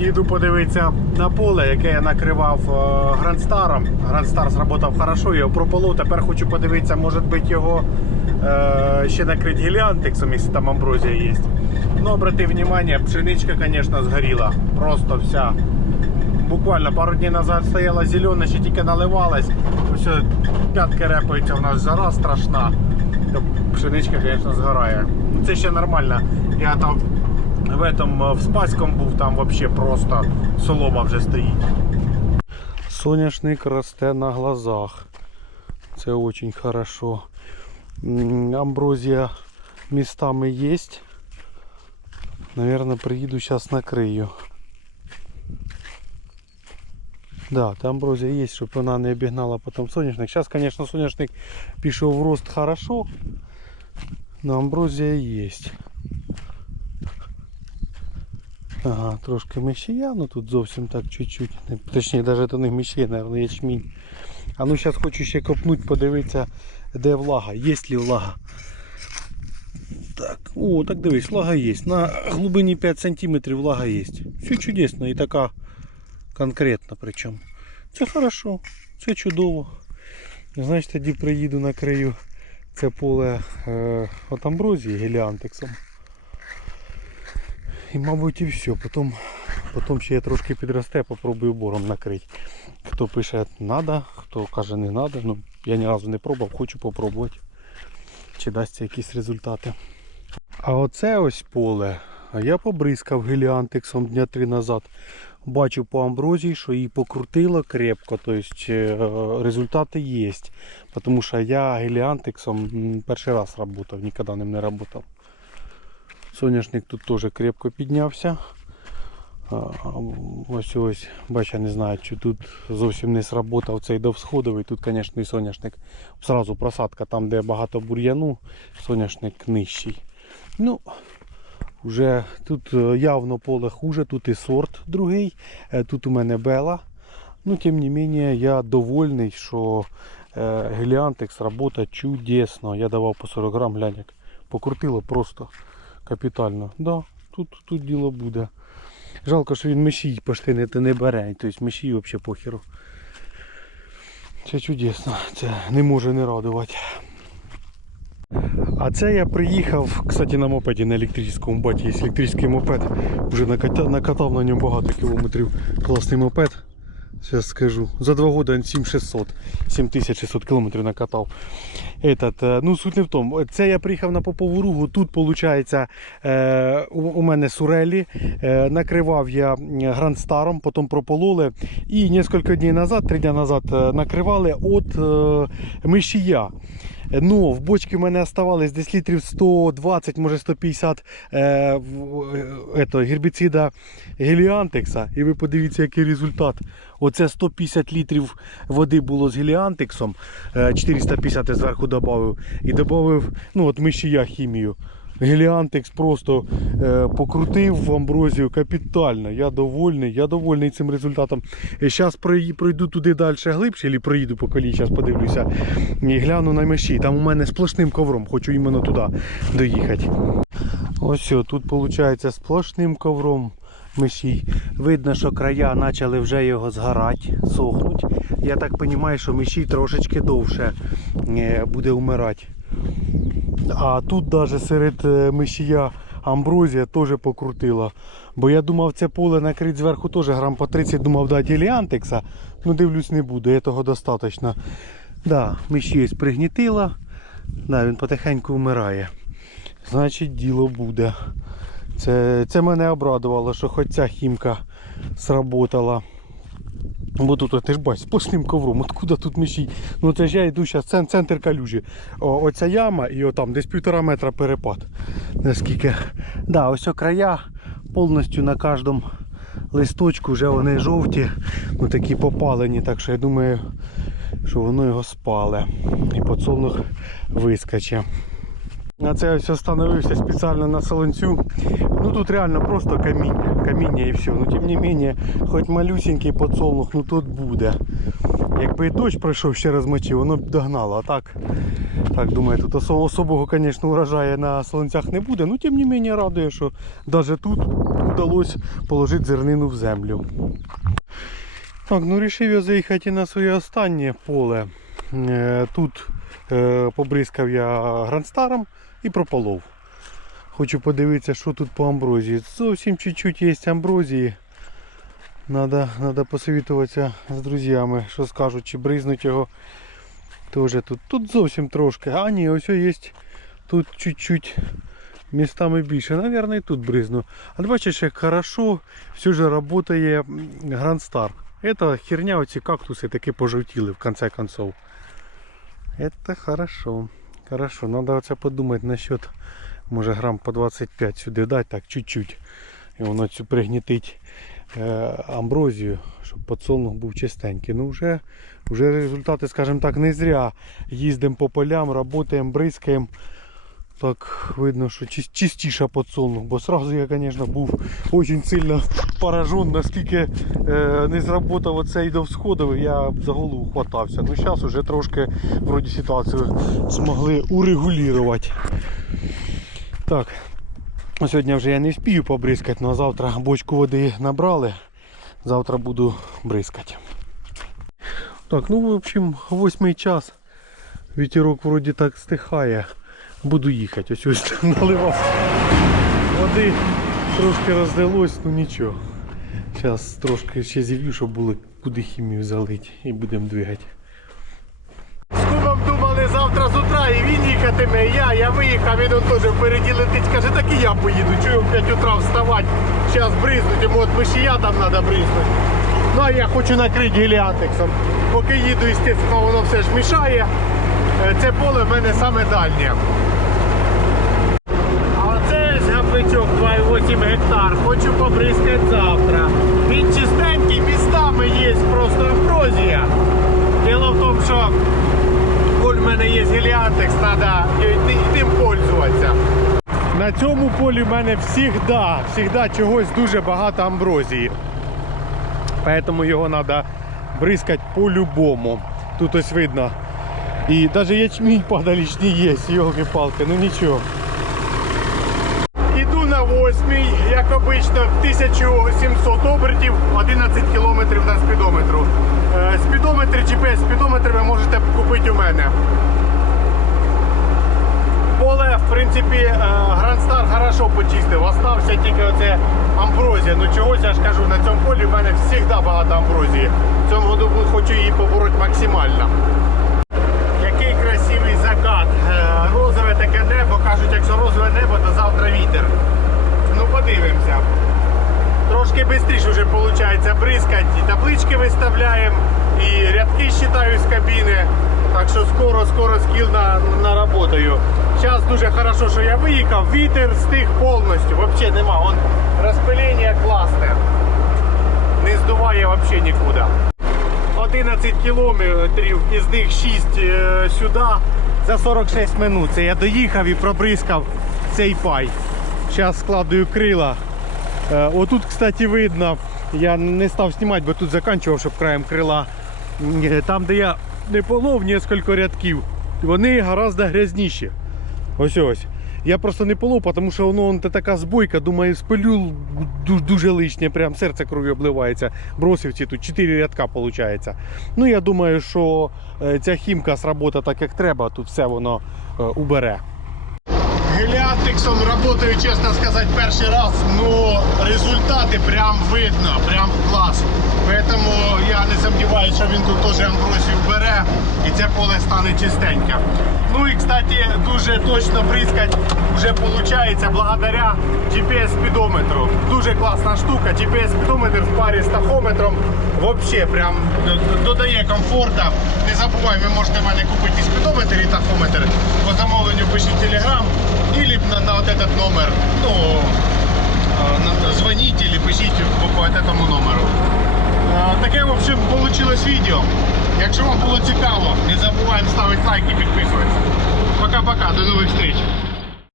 їду подивитися на поле, яке я накривав е, Грандстаром. Грандстар зработав хорошо, його прополов. Тепер хочу подивитися, може бути його е, ще накрити геліантексом, якщо там амброзія є. Ну, обрати внимание, пшеничка, звісно, згоріла. Просто вся. Буквально пару днів назад стояла зелена, ще тільки наливалась. О, п'ятки репаються, у нас жара страшна. Пшеничка, звісно, згорає. Це ще нормально. Я там в этом, в Спаському був, там взагалі просто солома вже стоїть. Соняшник росте на глазах. Це дуже хорошо. Амброзія містами є. Наверное, приїду зараз накрию. Да, там амброзія є, щоб вона не обігнала потім соняшник. Зараз, звісно, соняшник пішов в рост хорошо, но амброзія є. Ага, трошки мещія, ну тут зовсім так чуть-чуть. Точніше, навіть не мещія, мабуть, ячмінь. А ну зараз хочу ще копнуть, подивитися, де влага, є ли влага. Так, о, так дивись, влага є. На глибині 5 см влага є. Все чудесно і така конкретна причому. Це хорошо, це чудово. Значить тоді приїду накрию це поле е, от амброзії геліантексом. І мабуть і все. Потім, потім ще я трошки підросте, попробую бором накрити. Хто пише надо, хто каже не надо. Ну, я ні разу не пробував, хочу попробувати. Чи дасться якісь результати. А оце ось поле. Я побризкав геліантексом дня три назад. Бачу по амброзії, що її покрутило крепко, тобто результати є. Тому що я геліантексом м, перший раз працював, ніколи ним не працював. Соняшник тут теж крепко піднявся. Ось ось, бач, не знаю, чи тут зовсім не сработав цей довсходовий. Тут, звісно, і соняшник. Зразу просадка там, де багато бур'яну, соняшник нижчий. Ну, вже тут е, явно поле хуже, тут і сорт другий, е, тут у мене бела. Ну, тим не менее, я довольний, що е, Геліантекс робота чудесно. Я давав по 40 грам, глянь, як покрутило просто капітально. Да, тут, тут діло буде. Жалко, що він мешій почти не, бере. Тобто мешій взагалі похеру. Це чудесно, це не може не радувати. А це я приїхав, кстати, на мопеді на електричному баті. Є електричний мопед. Вже накатав на ньому багато кілометрів. Класний мопед. Зараз скажу. За два він 7600. 7600 кілометрів накатав. Этот, е, ну, суть не в тому. Це я приїхав на Попову Ругу. Тут, виходить, е, у, мене сурелі. Е, накривав я грандстаром, потім пропололи. І кілька днів назад, три дні назад, е, накривали от мишія. Ну, в бочці в мене оставалось десь літрів 120, може 150 е, в- е, ето, гербіцида геліантекса. І ви подивіться, який результат. Оце 150 літрів води було з геліантексом, е, 450 зверху додав. І додав ну, от мишія хімію. Геліантекс просто е, покрутив в амброзію капітально. Я довольний, я довольний цим результатом. Зараз пройду туди далі глибше, або проїду по колії, зараз подивлюся і гляну на меші. Там у мене сплошним ковром, хочу іменно туди доїхати. Ось тут виходить сплошним ковром мешій. Видно, що края почали вже його згорати, сохнуть. Я так розумію, що мешій трошечки довше е, буде вмирати. А тут навіть серед е, мишія амброзія теж покрутила. Бо я думав, це поле накрити зверху теж грам по 30, думав дати еліантекса. Ну дивлюсь, не буде, цього достатньо. Да, мишість пригнітила. Да, він потихеньку вмирає. Значить, діло буде. Це, це мене обрадувало, що хоч ця хімка сработала. Бо тут ти ж бачиш, сплошним ковром, откуда тут міші? Ну це ж я йду зараз центр, калюжі. О, оця яма і отам десь півтора метра перепад. Наскільки. Да, ось о края повністю на кожному листочку вже вони жовті, ну такі попалені, так що я думаю, що воно його спале. І подсолнух вискоче. На це ось остановився спеціально на солонцю. Ну тут реально просто каміння, каміння і все. Ну тим не менше, хоч малюсенький подсолнух, ну тут буде. Якби і дощ пройшов ще розмочив, воно б догнало. А так, так думаю, тут особого, звісно, урожаю на солонцях не буде. Ну тим не менше радує, що навіть тут вдалося положити зернину в землю. Так, ну рішив я заїхати на своє останнє поле. Е, Тут побризкав я грандстаром і прополов. Хочу подивитися, що тут по амброзії. Зовсім чуть-чуть є амброзії. Надо, надо з друзями, що скажуть, чи бризнуть його. Тоже тут. Тут зовсім трошки. А ні, ось є тут чуть-чуть містами більше. Наверное, і тут бризну. А бачиш, як хорошо все же працює Star. Это херня, оці кактуси таки пожовтіли в конце концов. Это хорошо. Хорошо, надо оце подумати насчет, може грам по 25 сюди дати, так чуть-чуть. І воно цю пригнітить е, амброзію, щоб подсолнух був чистенький. Ну вже, вже результати, скажімо так, не зря. Їздимо по полям, працюємо, бризкаємо. Так видно, що чистіше подсолнух. Бо сразу я, звісно, був дуже сильно поражен, наскільки е, не зработав оцей довсходовий, я за голову хватався. Ну зараз вже трошки вроді ситуацію змогли урегулювати. Так, Сьогодні вже я не вспію побризкати, але завтра бочку води набрали. Завтра буду бризкати. Так, ну в общем, восьмий час. Вітерок вроді так стихає. Буду їхати. Ось ось наливав води. Трошки роздалось, ну нічого. Зараз трошки ще зілью, щоб було куди хімію залити і будемо двигати. З кумом думали завтра з утра і він їхатиме, і я, я виїхав, він теж впереді летить, каже, так і я поїду, чую в 5 утра вставати, зараз бризнуть, йому от вишия там треба бризнути. Ну а я хочу накрити геліатексом. Поки їду, звісно, воно все ж мішає. Е, Це поле в мене саме дальнє. А оце гапличок 2,8 гектар. Хочу побризкати завтра. Він чистенький, містами є просто амброзія. Діло в тому, що поль в мене є геліантекс, треба ним пользуватися. На цьому полі в мене завжди, чогось дуже багато амброзії. Поэтому його треба бризкати по-любому. Тут ось видно. І навіть ячмінь падалічний є, йолки-палки, ну нічого. Восьмій, як обично, 1700 обертів, 11 км на спідометру. Е, Спідометр, GPS спідометр ви можете купити у мене. Поле, в принципі, е, Грандстар хорошо почистив. Остався тільки оце амброзія. Ну чогось я ж кажу, на цьому полі в мене завжди багато амброзії. В цьому году хочу її побороти максимально. Який красивий закат. Е, Розове таке небо. Кажуть, якщо розове небо, то завтра вітер. Подивимося. Трошки швидше вже виходить бризкати. І таблички виставляємо, і рядки считаю з кабіни. Так що скоро-скоро скіл на, наработаю. Зараз дуже хорошо, що я виїхав, вітер стих повністю. Взагалі нема. Вон розпилення класне. Не здуває взагалі нікуди. 11 кілометрів, із них 6 е, сюди за 46 минут. Це я доїхав і пробризкав цей пай. Зараз складую крила. Е, Отут, кстати, видно, я не став знімати, бо тут закінчував, щоб краєм крила. Там, де я не полов кілька рядків, вони гораздо грязніші. Ось ось. Я просто не полов, тому що воно вон, та така збойка, думаю, спилю дуже, дуже лишнє, прям серце кров'ю обливається. Бросив ці тут 4 рядка виходить. Ну я думаю, що е, ця хімка сработа так як треба, тут все воно е, убере. Геліатексом працюю, чесно сказати, перший раз, но результати прям видно, прям клас. Поэтому я не сумніваюся, що він тут теж амброзію бере і це поле стане чистеньке. Ну і кстати, дуже точно бризкать вже виходить благодаря GPS-спідометру. Дуже класна штука. GPS-спідометр в парі з тахометром взагалі прям додає комфорту. Не забувай, ви можете в мене купити і спідометр, і тахометр. По замовленню пишіть телеграм или на, на вот этот номер. Ну, звоните или пишите по, по этому номеру. Таке, в общем, получилось відео. Якщо вам було цікаво, не забуваємо ставити лайк і підписуватися. Пока-пока, до нових зустріч.